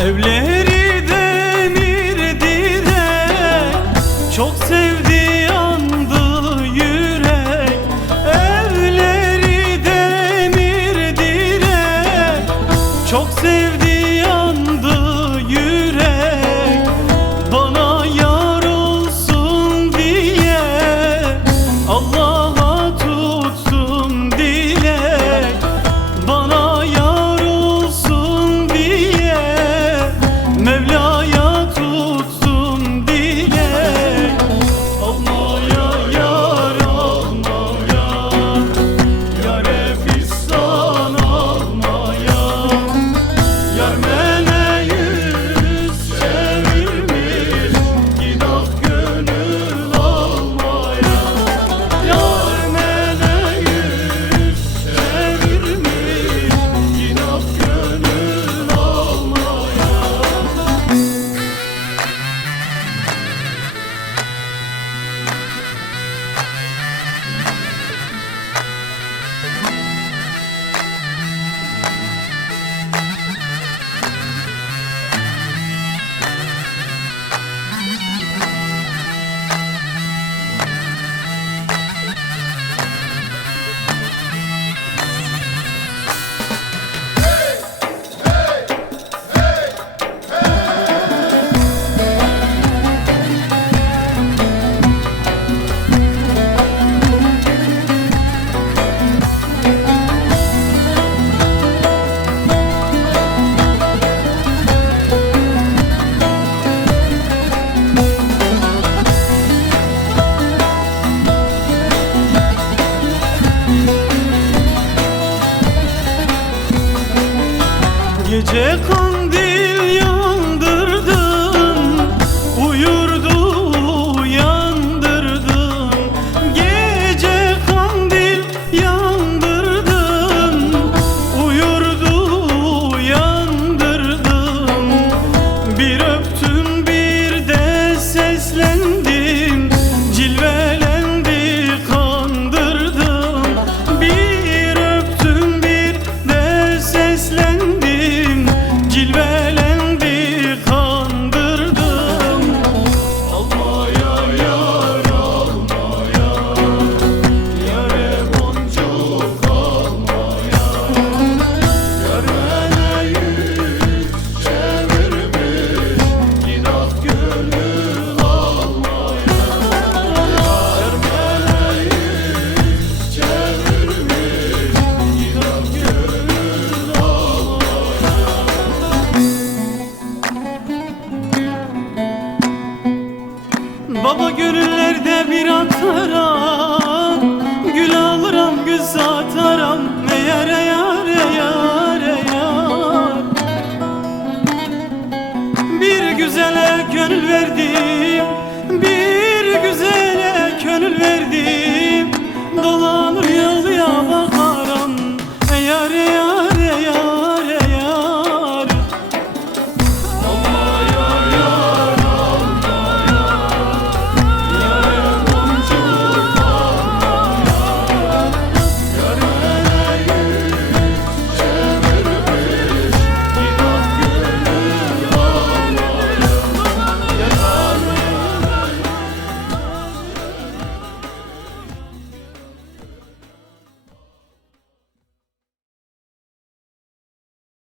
Evleri demir direk, çok sevdi yandı yürek. Evleri demir direk, çok sevdi yandı yürek. Bana yar olsun diye Allah'a tutsun dilek. Bana yar olsun diye Mevla'ya tutsun dilek. Almaya yar almaya, yâre fistan almaya. Yar mene yüz çevirmiş, gidah gönül almaya. Yar mene yüz çevirmiş, gidah gönül almaya. Gece kandil yandırdın, uyurdu uyandırdın. Gece kandil yandırdın, uyurdu uyandırdın. Bir öptüm bir de seslendim, cilvelendi kandırdım. Bir öptüm bir de seslendim, cilvelendi kandırdım. Almaya yar almaya, yâre boncuk almaya. Yar mene yüz çevirmiş, gidah gönül almaya. Yar mene yüz çevirmiş, gidah gönül almaya. Baba gönüllerde bir ataram, gül alırım gül sataram. Yare yare yare yar. Bir güzele gönül verdim, bir güzele gönül verdim. Dolar